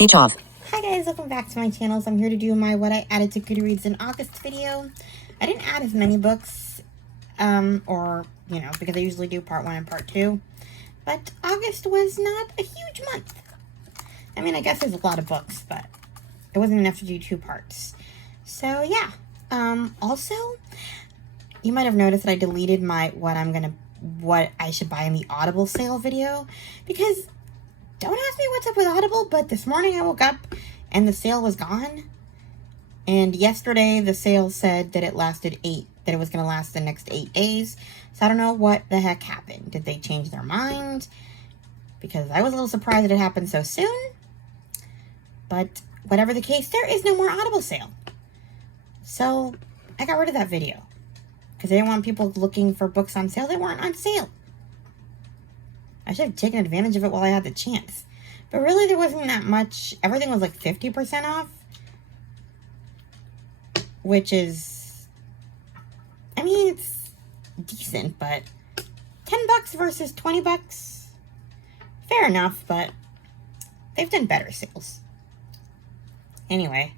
Speech off. Hi guys, welcome back to my channel. So I'm here to do my what I added to Goodreads in August video. I didn't add as many books, because I usually do part 1 and part 2. But August was not a huge month. I mean, I guess there's a lot of books, but it wasn't enough to do 2 parts. So yeah. Also, you might have noticed that I deleted my what I should buy in the Audible sale video, because don't ask me what's up with Audible, but this morning I woke up and the sale was gone. And yesterday the sale said that it was going to last the next 8 days. So I don't know what the heck happened. Did they change their mind? Because I was a little surprised that it happened so soon. But whatever the case, there is no more Audible sale. So I got rid of that video, because I didn't want people looking for books on sale that weren't on sale. I should have taken advantage of it while I had the chance. But really, there wasn't that much. Everything was like 50% off. Which is, I mean, it's decent, but $10 versus $20. Fair enough, but they've done better sales. Anyway,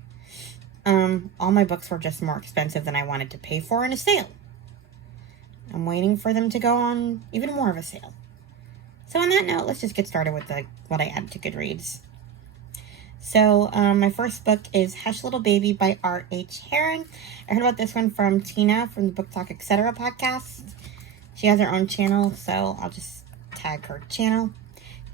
all my books were just more expensive than I wanted to pay for in a sale. I'm waiting for them to go on even more of a sale. So on that note, let's just get started with what I added to Goodreads. So my first book is Hush Little Baby by R.H. Herron. I heard about this one from Tina from the Book Talk Etc. podcast. She has her own channel, so I'll just tag her channel.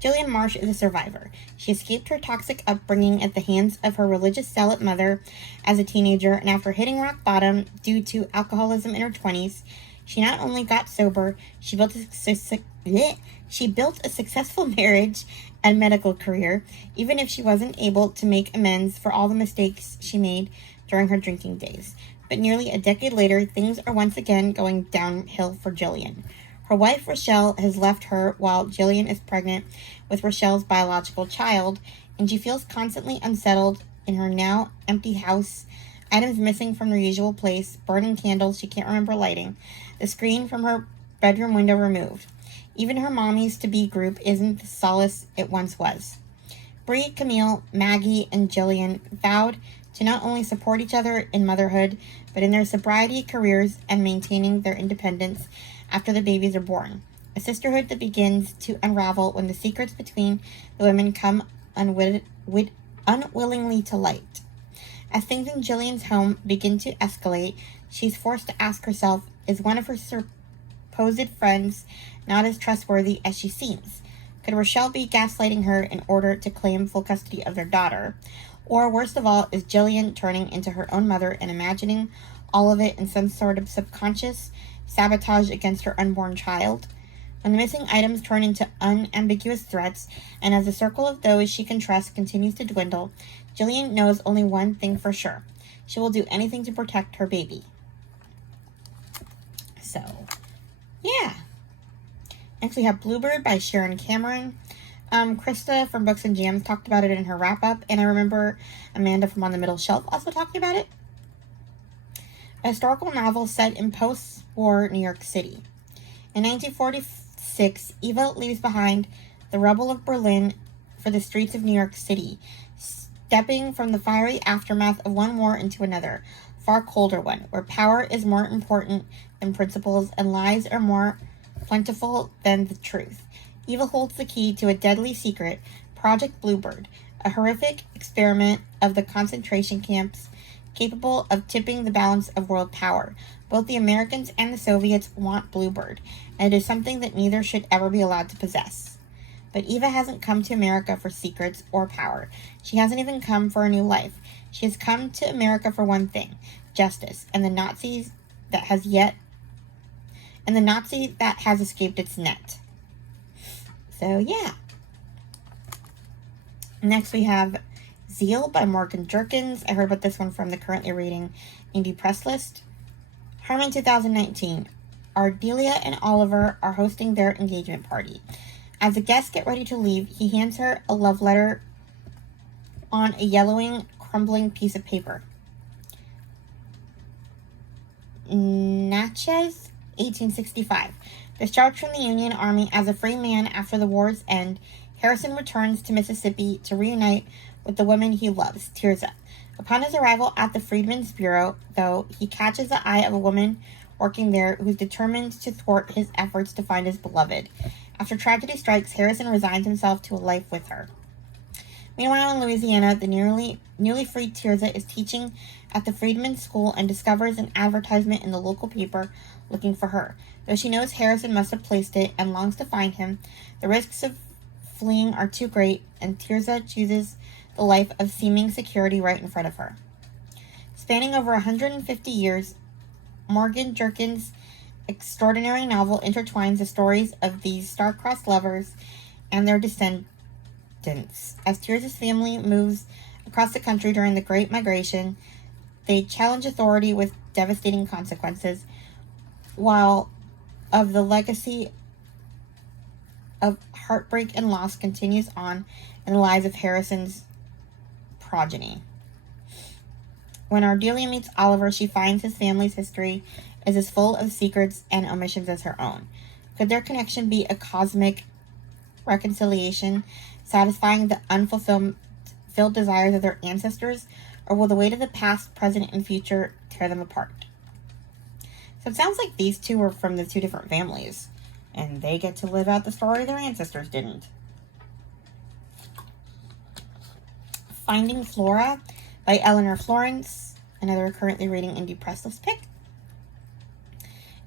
Jillian Marsh is a survivor. She escaped her toxic upbringing at the hands of her religious zealot mother as a teenager, and after hitting rock bottom due to alcoholism in her 20s, she not only got sober, she built a successful marriage and medical career, even if she wasn't able to make amends for all the mistakes she made during her drinking days. But nearly a decade later, things are once again going downhill for Jillian. Her wife, Rochelle, has left her while Jillian is pregnant with Rochelle's biological child, and she feels constantly unsettled in her now empty house. Items missing from their usual place, burning candles she can't remember lighting, the screen from her bedroom window removed. Even her mommies-to-be group isn't the solace it once was. Bree, Camille, Maggie, and Jillian vowed to not only support each other in motherhood, but in their sobriety, careers, and maintaining their independence after the babies are born. A sisterhood that begins to unravel when the secrets between the women come unwillingly to light. As things in Jillian's home begin to escalate, she's forced to ask herself, is one of her supposed friends not as trustworthy as she seems? Could Rochelle be gaslighting her in order to claim full custody of their daughter? Or worst of all, is Jillian turning into her own mother and imagining all of it in some sort of subconscious sabotage against her unborn child? When the missing items turn into unambiguous threats, and as the circle of those she can trust continues to dwindle, Jillian knows only one thing for sure. She will do anything to protect her baby. So, yeah. Next we have Bluebird by Sharon Cameron. Krista from Books and Jams talked about it in her wrap-up, and I remember Amanda from On the Middle Shelf also talking about it. A historical novel set in post-war New York City. In 1946, Eva leaves behind the rubble of Berlin for the streets of New York City, stepping from the fiery aftermath of one war into another, far colder one, where power is more important than principles and lies are more plentiful than the truth. Eva holds the key to a deadly secret, Project Bluebird, a horrific experiment of the concentration camps capable of tipping the balance of world power. Both the Americans and the Soviets want Bluebird, and it is something that neither should ever be allowed to possess. But Eva hasn't come to America for secrets or power. She hasn't even come for a new life. She has come to America for one thing, justice, and the Nazi that has escaped its net. So, yeah. Next we have Zeal by Morgan Jerkins. I heard about this one from the currently reading Indie Press List. Harmon 2019. Ardelia and Oliver are hosting their engagement party. As the guests get ready to leave, he hands her a love letter on a yellowing, crumbling piece of paper. Natchez, 1865. Discharged from the Union Army as a free man after the war's end, Harrison returns to Mississippi to reunite with the woman he loves, Tirza. Upon his arrival at the Freedmen's Bureau, though, he catches the eye of a woman working there who's determined to thwart his efforts to find his beloved. After tragedy strikes, Harrison resigns himself to a life with her. Meanwhile, in Louisiana, the newly freed Tirza is teaching at the Freedmen's School and discovers an advertisement in the local paper looking for her. Though she knows Harrison must have placed it and longs to find him, the risks of fleeing are too great, and Tirza chooses the life of seeming security right in front of her. Spanning over 150 years, Morgan Jerkins' extraordinary novel intertwines the stories of these star-crossed lovers and their descendants. As Tirza's family moves across the country during the Great Migration, they challenge authority with devastating consequences, while of the legacy of heartbreak and loss continues on in the lives of Harrison's progeny. When Ardelia meets Oliver, she finds his family's history is as full of secrets and omissions as her own. Could their connection be a cosmic reconciliation, satisfying the unfulfilled desires of their ancestors, or will the weight of the past, present, and future tear them apart? So it sounds like these two were from the two different families, and they get to live out the story their ancestors didn't. Finding Flora by Eleanor Florence, another currently reading Indie Press list pick.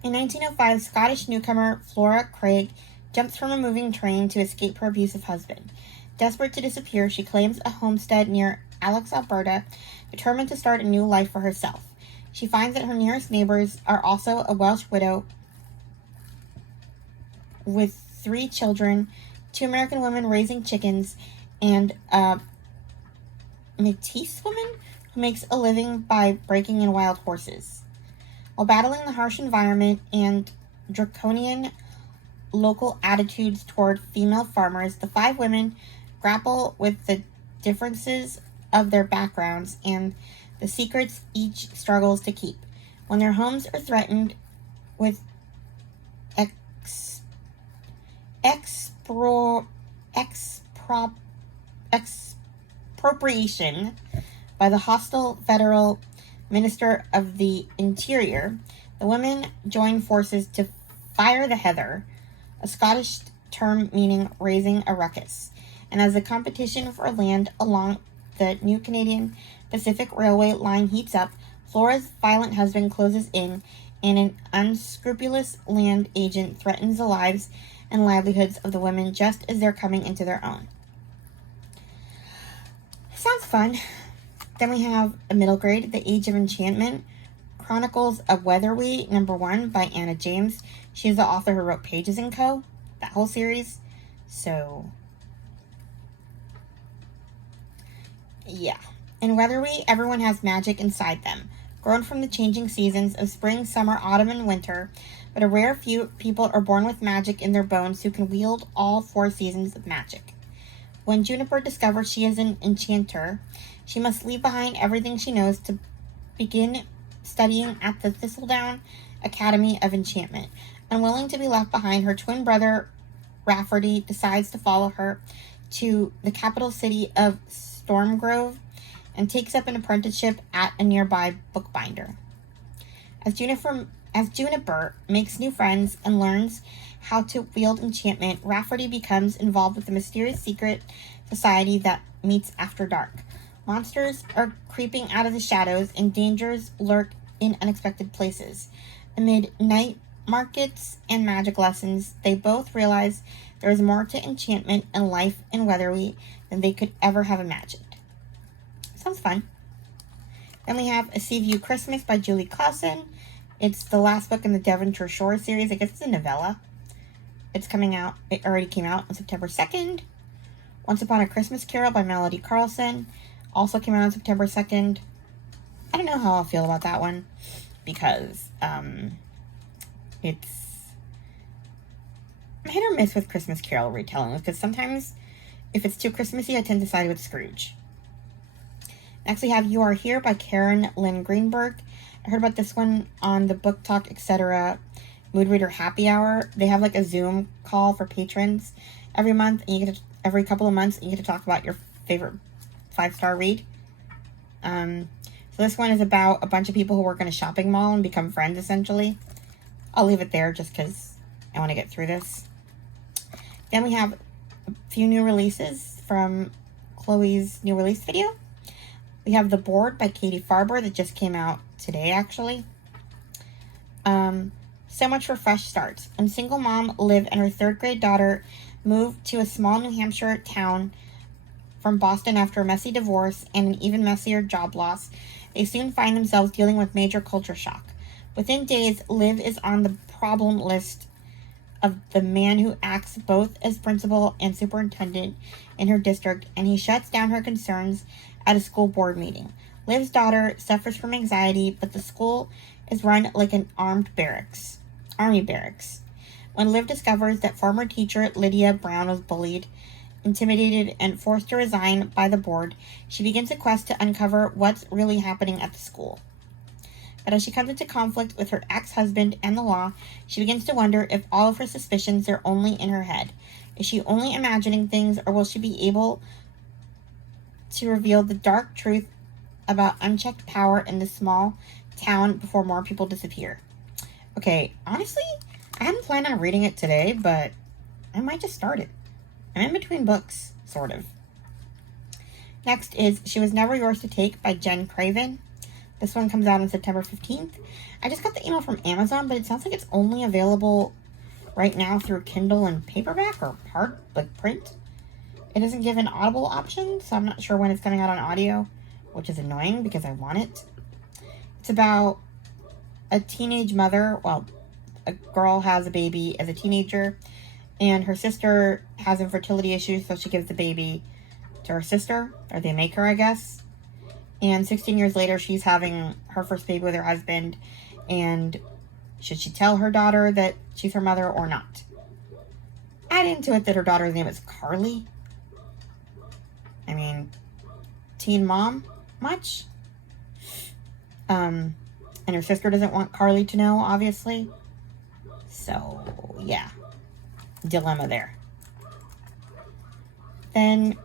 In 1905, Scottish newcomer Flora Craig jumps from a moving train to escape her abusive husband. Desperate to disappear, she claims a homestead near Alex, Alberta, determined to start a new life for herself. She finds that her nearest neighbors are also a Welsh widow with 3 children, 2 American women raising chickens, and a Métis woman who makes a living by breaking in wild horses. While battling the harsh environment and draconian local attitudes toward female farmers, the 5 women grapple with the differences of their backgrounds and the secrets each struggles to keep. When their homes are threatened with expropriation by the hostile federal minister of the Interior, the women join forces to fire the heather, a Scottish term meaning raising a ruckus. And as the competition for land along the new Canadian Pacific Railway line heats up, Flora's violent husband closes in, and an unscrupulous land agent threatens the lives and livelihoods of the women just as they're coming into their own. Sounds fun. Then we have a middle grade, The Age of Enchantment, Chronicles of Weatherby, #1 by Anna James. She's the author who wrote Pages & Co., that whole series. So, yeah. In Weatherby, everyone has magic inside them, grown from the changing seasons of spring, summer, autumn, and winter, but a rare few people are born with magic in their bones who can wield all 4 seasons of magic. When Juniper discovers she is an enchanter, she must leave behind everything she knows to begin studying at the Thistledown Academy of Enchantment. Unwilling to be left behind, her twin brother Rafferty decides to follow her to the capital city of Stormgrove and takes up an apprenticeship at a nearby bookbinder. As Juniper makes new friends and learns how to wield enchantment, Rafferty becomes involved with the mysterious secret society that meets after dark. Monsters are creeping out of the shadows, and dangers lurk in unexpected places. Amid night markets and magic lessons, they both realize there is more to enchantment and life in Weatherby than they could ever have imagined. Sounds fun. Then we have A Seaview Christmas by Julie Clausen. It's the last book in the Devonshire Shore series. I guess it's a novella. It's coming out. It already came out on September 2nd. Once Upon a Christmas Carol by Melody Carlson also came out on September 2nd. I don't know how I'll feel about that one because it's I'm hit or miss with Christmas Carol retellings because sometimes if it's too Christmassy, I tend to side with Scrooge. Next we have You Are Here by Karen Lynn Greenberg. I heard about this one on the Book Talk, etc. Mood Reader Happy Hour. They have like a Zoom call for patrons every month, and you get to, every couple of months, and you get to talk about your favorite 5-star read. So this one is about a bunch of people who work in a shopping mall and become friends, essentially. I'll leave it there just because I want to get through this. Then we have a few new releases from Chloe's new release video. We have The Board by Katie Farber that just came out today, actually. So much for fresh starts. When single mom Liv and her 3rd grade daughter moved to a small New Hampshire town from Boston after a messy divorce and an even messier job loss, they soon find themselves dealing with major culture shock. Within days, Liv is on the problem list of the man who acts both as principal and superintendent in her district, and he shuts down her concerns at a school board meeting. Liv's daughter suffers from anxiety, but the school is run like an army barracks. When Liv discovers that former teacher Lydia Brown was bullied, intimidated, and forced to resign by the board, she begins a quest to uncover what's really happening at the school. But as she comes into conflict with her ex-husband and the law, she begins to wonder if all of her suspicions are only in her head. Is she only imagining things, or will she be able to reveal the dark truth about unchecked power in this small town before more people disappear? Okay, honestly, I hadn't planned on reading it today, but I might just start it. I'm in between books, sort of. Next is She Was Never Yours to Take by Jen Craven. This one comes out on September 15th. I just got the email from Amazon, but it sounds like it's only available right now through Kindle and paperback or hard, like print. It doesn't give an Audible option, so I'm not sure when it's coming out on audio, which is annoying because I want it. It's about a teenage mother. Well, a girl has a baby as a teenager, and her sister has infertility issues, so she gives the baby to her sister, or they make her, I guess. And 16 years later, she's having her first baby with her husband, and should she tell her daughter that she's her mother or not? Add into it that her daughter's name is Carly. I mean, teen mom, much? And her sister doesn't want Carly to know, obviously. So, yeah. Dilemma there. Then,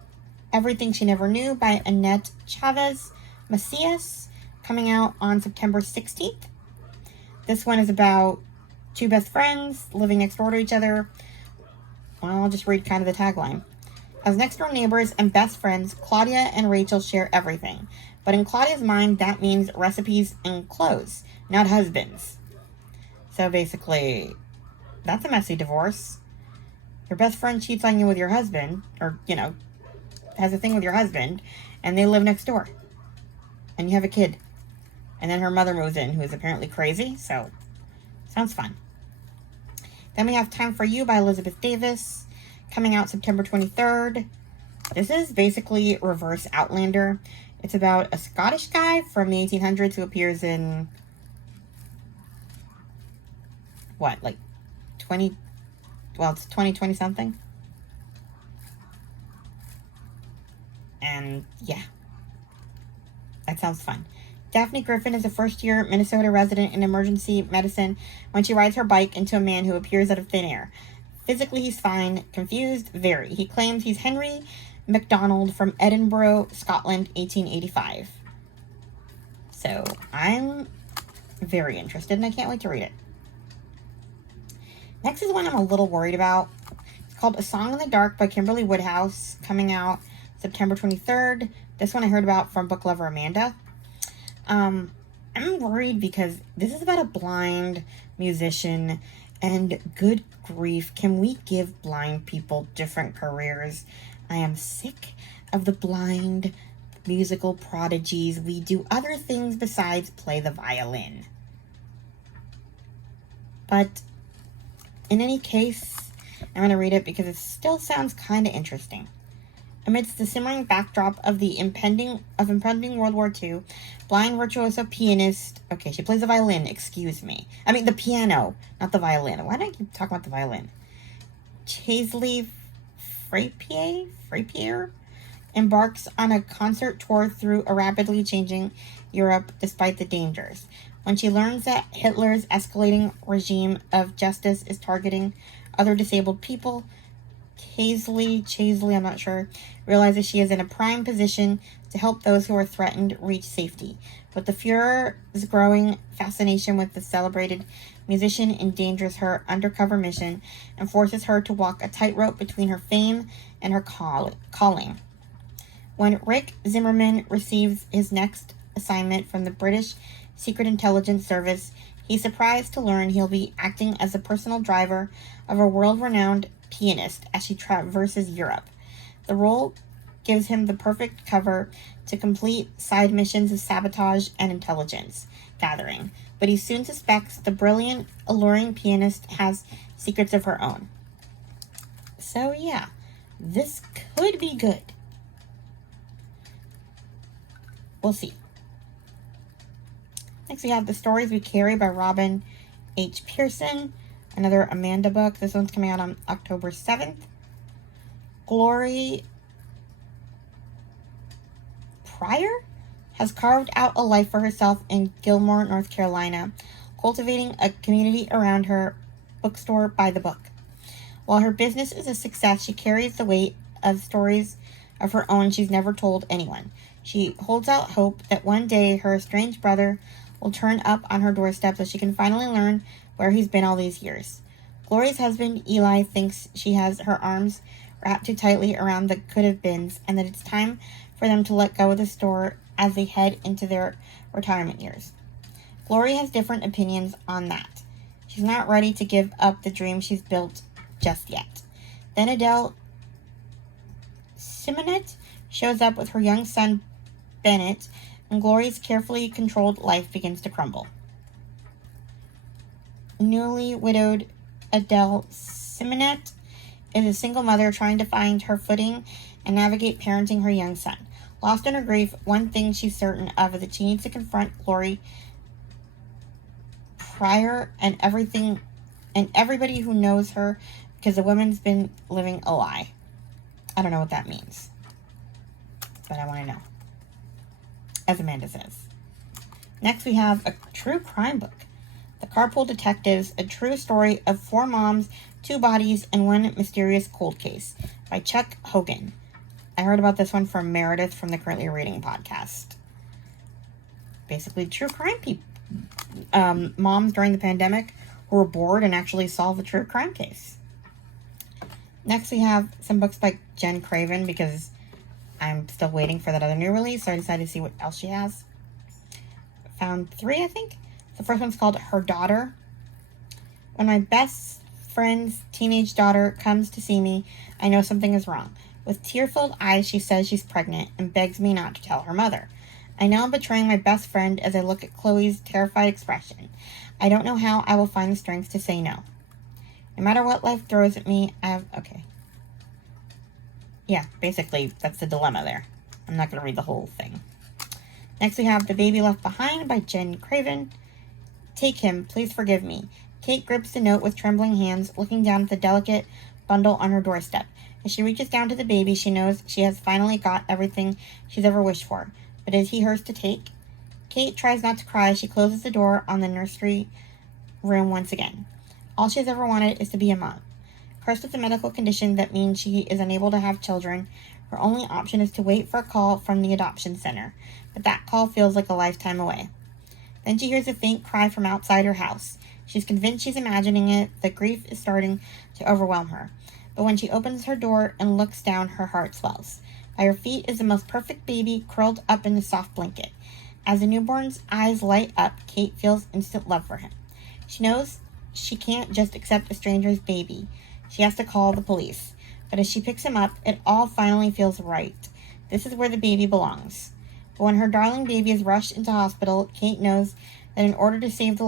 Everything She Never Knew by Annette Chavez Macias, coming out on September 16th. This one is about two best friends living next door to each other. Well, I'll just read kind of the tagline. As next-door neighbors and best friends, Claudia and Rachel share everything. But in Claudia's mind, that means recipes and clothes, not husbands. So basically, that's a messy divorce. Your best friend cheats on you with your husband, or, has a thing with your husband, and they live next door. And you have a kid. And then her mother moves in, who is apparently crazy, so sounds fun. Then we have Time for You by Elizabeth Davis, coming out September 23rd. This is basically reverse Outlander. It's about a Scottish guy from the 1800s who appears in, it's 2020 something. And yeah, that sounds fun. Daphne Griffin is a first-year Minnesota resident in emergency medicine when she rides her bike into a man who appears out of thin air. Physically, he's fine. Confused? Very. He claims he's Henry MacDonald from Edinburgh, Scotland, 1885. So, I'm very interested, and I can't wait to read it. Next is one I'm a little worried about. It's called A Song in the Dark by Kimberly Woodhouse, coming out September 23rd. This one I heard about from book lover Amanda. I'm worried because this is about a blind musician, and good grief, can we give blind people different careers? I am sick of the blind musical prodigies. We do other things besides play the violin. But in any case, I'm going to read it because it still sounds kind of interesting. Amidst the simmering backdrop of the impending World War II, blind virtuoso pianist... Okay, she plays the violin, excuse me. I mean, the piano, not the violin. Why do I keep talking about the violin? Chaisley Frappier embarks on a concert tour through a rapidly changing Europe despite the dangers. When she learns that Hitler's escalating regime of justice is targeting other disabled people, Chaisley, I'm not sure, realizes she is in a prime position to help those who are threatened reach safety. But the Fuhrer's growing fascination with the celebrated musician endangers her undercover mission and forces her to walk a tightrope between her fame and her calling. When Rick Zimmerman receives his next assignment from the British Secret Intelligence Service, he's surprised to learn he'll be acting as the personal driver of a world-renowned pianist as she traverses Europe. The role gives him the perfect cover to complete side missions of sabotage and intelligence gathering, but he soon suspects the brilliant, alluring pianist has secrets of her own. So yeah, this could be good. We'll see. Next we have The Stories We Carry by Robin H. Pearson, another Amanda book. This one's coming out on October 7th. Glory Pryor has carved out a life for herself in Gilmore, North Carolina, cultivating a community around her bookstore by the book. While her business is a success, she carries the weight of stories of her own she's never told anyone. She holds out hope that one day her estranged brother will turn up on her doorstep so she can finally learn where he's been all these years. Glory's husband, Eli, thinks she has her arms wrapped too tightly around the could-have-beens and that it's time for them to let go of the store as they head into their retirement years. Glory has different opinions on that. She's not ready to give up the dream she's built just yet. Then Adele Simonet shows up with her young son, Bennett, and Glory's carefully controlled life begins to crumble. Newly widowed Adele Simonet is a single mother trying to find her footing and navigate parenting her young son. Lost in her grief, one thing she's certain of is that she needs to confront Glory Pryor and everybody who knows her because the woman's been living a lie. I don't know what that means, but I want to know, as Amanda says. Next we have a true crime book, The Carpool Detectives, a true story of 4 moms, 2 bodies, and 1 mysterious cold case by Chuck Hogan. I heard about this one from Meredith from the Currently Reading podcast. Basically, true crime moms during the pandemic who were bored and actually solved a true crime case. Next, we have some books by Jen Craven because I'm still waiting for that other new release, so I decided to see what else she has. Found 3, I think. The first one's called Her Daughter. When my best friend's teenage daughter comes to see me, I know something is wrong. With tear-filled eyes, she says she's pregnant and begs me not to tell her mother. I know I'm betraying my best friend as I look at Chloe's terrified expression. I don't know how I will find the strength to say no. No matter what life throws at me, Yeah, basically, that's the dilemma there. I'm not going to read the whole thing. Next, we have The Baby Left Behind by Jen Craven. Take him, please forgive me. Kate grips the note with trembling hands, looking down at the delicate bundle on her doorstep. As she reaches down to the baby, she knows she has finally got everything she's ever wished for. But is he hers to take? Kate tries not to cry as she closes the door on the nursery room once again. All she has ever wanted is to be a mom. Cursed with a medical condition that means she is unable to have children, her only option is to wait for a call from the adoption center. But that call feels like a lifetime away. Then she hears a faint cry from outside her house. She's convinced she's imagining it. The grief is starting to overwhelm her. But when she opens her door and looks down, her heart swells. By her feet is the most perfect baby curled up in a soft blanket. As the newborn's eyes light up, Kate feels instant love for him. She knows she can't just accept a stranger's baby. She has to call the police. But as she picks him up, it all finally feels right. This is where the baby belongs. But when her darling baby is rushed into hospital, Kate knows that in order to save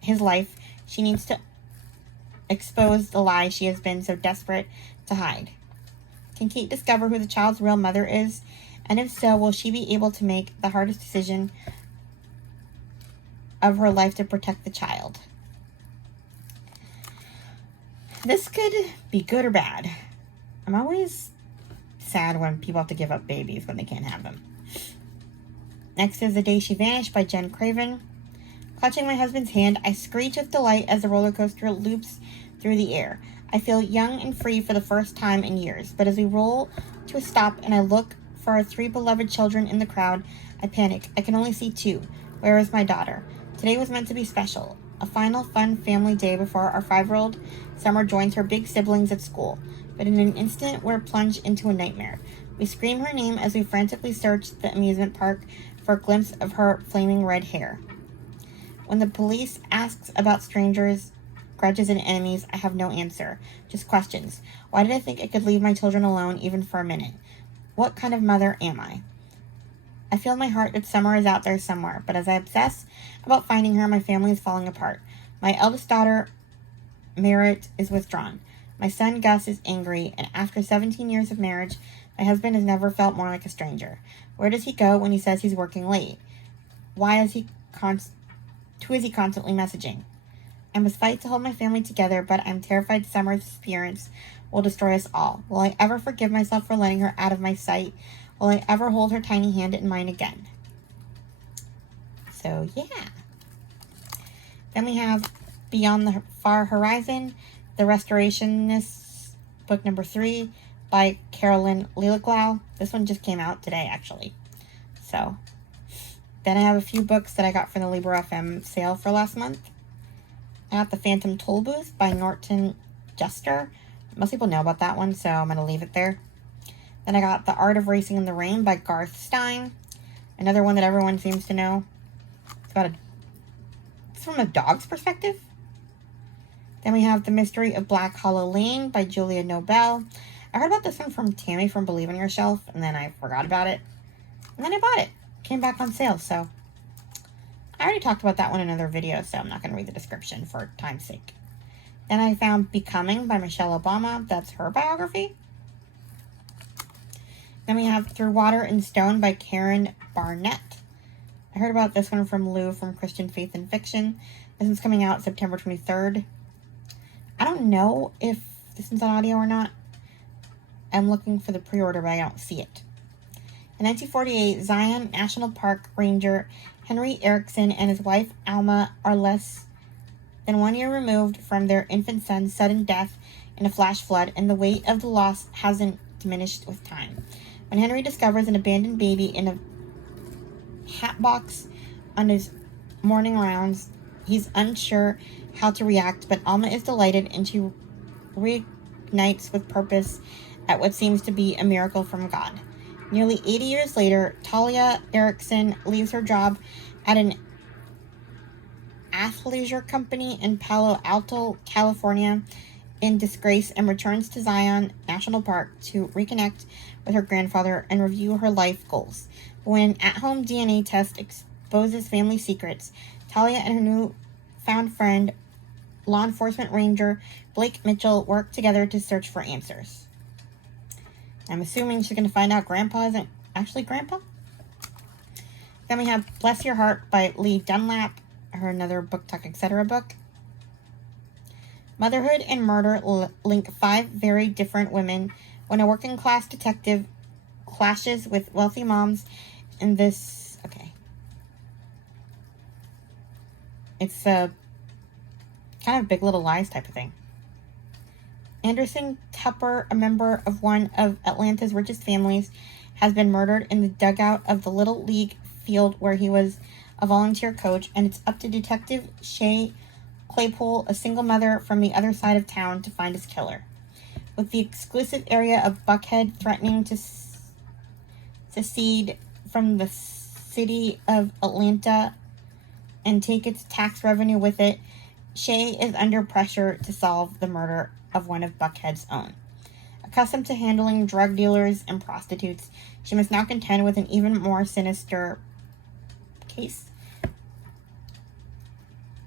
his life, she needs to expose the lie she has been so desperate to hide. Can Kate discover who the child's real mother is? And if so, will she be able to make the hardest decision of her life to protect the child? This could be good or bad. I'm always sad when people have to give up babies when they can't have them. Next is The Day She Vanished by Jen Craven. Clutching my husband's hand, I screech with delight as the roller coaster loops through the air. I feel young and free for the first time in years, but as we roll to a stop and I look for our 3 beloved children in the crowd, I panic. I can only see 2. Where is my daughter? Today was meant to be special. A final fun family day before our 5-year-old Summer joins her big siblings at school. But in an instant, we're plunged into a nightmare. We scream her name as we frantically search the amusement park for a glimpse of her flaming red hair. When the police asks about strangers, grudges, and enemies, I have no answer. Just questions. Why did I think I could leave my children alone even for a minute? What kind of mother am I? I feel in my heart that Summer is out there somewhere, but as I obsess about finding her, my family is falling apart. My eldest daughter, Merritt, is withdrawn. My son, Gus, is angry, and after 17 years of marriage, my husband has never felt more like a stranger. Where does he go when he says he's working late? Who is he constantly messaging? I must fight to hold my family together, but I'm terrified Summer's disappearance will destroy us all. Will I ever forgive myself for letting her out of my sight? Will I ever hold her tiny hand in mine again? So, yeah. Then we have Beyond the Far Horizon, The Restorationists, book number 3 by Carolyn Lilliglau. This one just came out today, actually. So, then I have a few books that I got from the Libro FM sale for last month. I got The Phantom Toll Booth by Norton Juster. Most people know about that one, so I'm going to leave it there. Then I got The Art of Racing in the Rain by Garth Stein. Another one that everyone seems to know. It's from a dog's perspective. Then we have The Mystery of Black Hollow Lane by Julia Nobel. I heard about this one from Tammy from Believe in Yourself, and then I forgot about it. And then I bought it. Came back on sale, so I already talked about that one in another video, so I'm not going to read the description for time's sake. Then I found Becoming by Michelle Obama. That's her biography. Then we have Through Water and Stone by Karen Barnett. I heard about this one from Lou from Christian Faith and Fiction. This one's coming out September 23rd. I don't know if this one's on audio or not. I'm looking for the pre-order, but I don't see it. In 1948, Zion National Park Ranger Henry Erickson and his wife Alma are less than 1 year removed from their infant son's sudden death in a flash flood, and the weight of the loss hasn't diminished with time. When Henry discovers an abandoned baby in a hat box on his morning rounds, he's unsure how to react, but Alma is delighted, and she reignites with purpose at what seems to be a miracle from God. Nearly 80 years later, Talia Erickson leaves her job at an athleisure company in Palo Alto, California, in disgrace, and returns to Zion National Park to reconnect with her grandfather and review her life goals. When an at-home DNA test exposes family secrets, Talia and her newfound friend, law enforcement ranger Blake Mitchell, work together to search for answers. I'm assuming she's going to find out Grandpa isn't actually Grandpa. Then we have Bless Your Heart by Lee Dunlap, her another Book Talk Etc. book. Motherhood and murder link 5 very different women when a working class detective clashes with wealthy moms in this... Okay. It's a kind of Big Little Lies type of thing. Anderson Tupper, a member of one of Atlanta's richest families, has been murdered in the dugout of the Little League field where he was a volunteer coach, and it's up to Detective Shay Claypool, a single mother from the other side of town, to find his killer. With the exclusive area of Buckhead threatening to secede from the city of Atlanta and take its tax revenue with it, Shay is under pressure to solve the murder of one of Buckhead's own. Accustomed to handling drug dealers and prostitutes, she must now contend with an even more sinister case.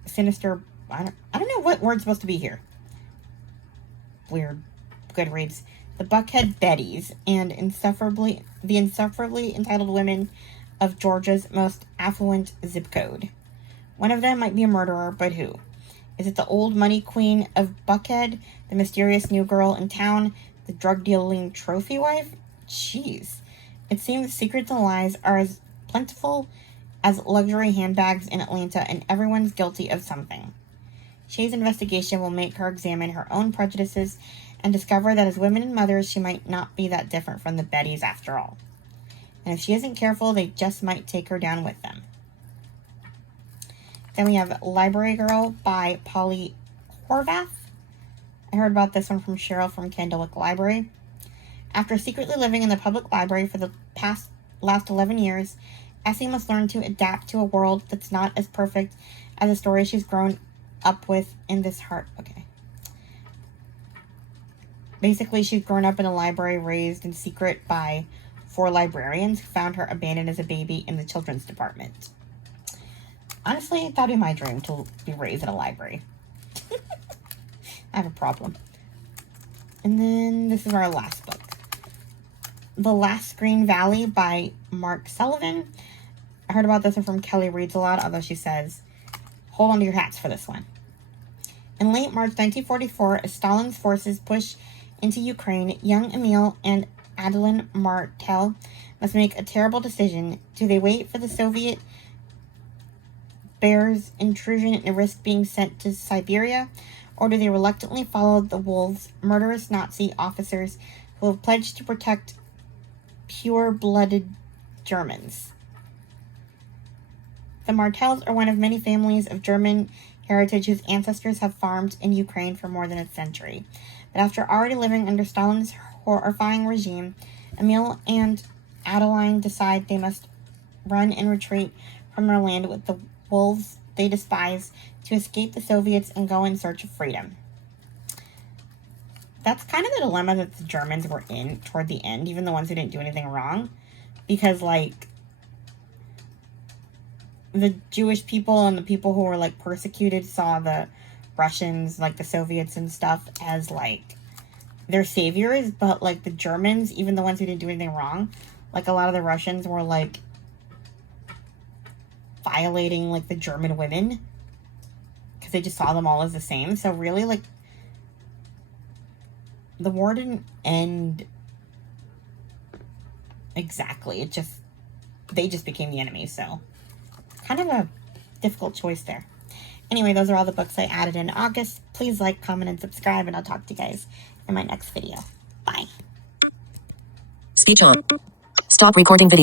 Sinister, I don't know what word's supposed to be here. Weird. Goodreads. The Buckhead Betties and the insufferably entitled women of Georgia's most affluent zip code. One of them might be a murderer, but who? Is it the old money queen of Buckhead, the mysterious new girl in town, the drug-dealing trophy wife? Jeez. It seems secrets and lies are as plentiful as luxury handbags in Atlanta, and everyone's guilty of something. Shay's investigation will make her examine her own prejudices and discover that as women and mothers, she might not be that different from the Bettys after all. and if she isn't careful, they just might take her down with them. Then we have Library Girl by Polly Horvath. I heard about this one from Cheryl from Candlewick Library. After secretly living in the public library for the last 11 years, Essie must learn to adapt to a world that's not as perfect as the story she's grown up with in this heart. Okay. Basically, she's grown up in a library raised in secret by 4 librarians who found her abandoned as a baby in the children's department. Honestly, that'd be my dream, to be raised in a library. I have a problem. And then this is our last book. The Last Green Valley by Mark Sullivan. I heard about this one from Kelly Reads a Lot, although she says, hold on to your hats for this one. In late March 1944, as Stalin's forces push into Ukraine, young Emil and Adeline Martel must make a terrible decision. Do they wait for the Soviet Bears' intrusion and risk being sent to Siberia, or do they reluctantly follow the wolves, murderous Nazi officers who have pledged to protect pure-blooded Germans? The Martels are one of many families of German heritage whose ancestors have farmed in Ukraine for more than a century. But after already living under Stalin's horrifying regime, Emil and Adeline decide they must run and retreat from their land with the wolves they despise to escape the Soviets and go in search of freedom. That's kind of the dilemma that the Germans were in toward the end, even the ones who didn't do anything wrong. Because, like, the Jewish people and the people who were, like, persecuted saw the Russians, like, the Soviets and stuff, as, like, their saviors. But, like, the Germans, even the ones who didn't do anything wrong, like, a lot of the Russians were, like, violating, like, the German women. Because they just saw them all as the same. So, really, like, the war didn't end exactly. They just became the enemy, so kind of a difficult choice there. Anyway, those are all the books I added in August. Please like, comment, and subscribe, and I'll talk to you guys in my next video. Bye. Speech on. Stop recording video.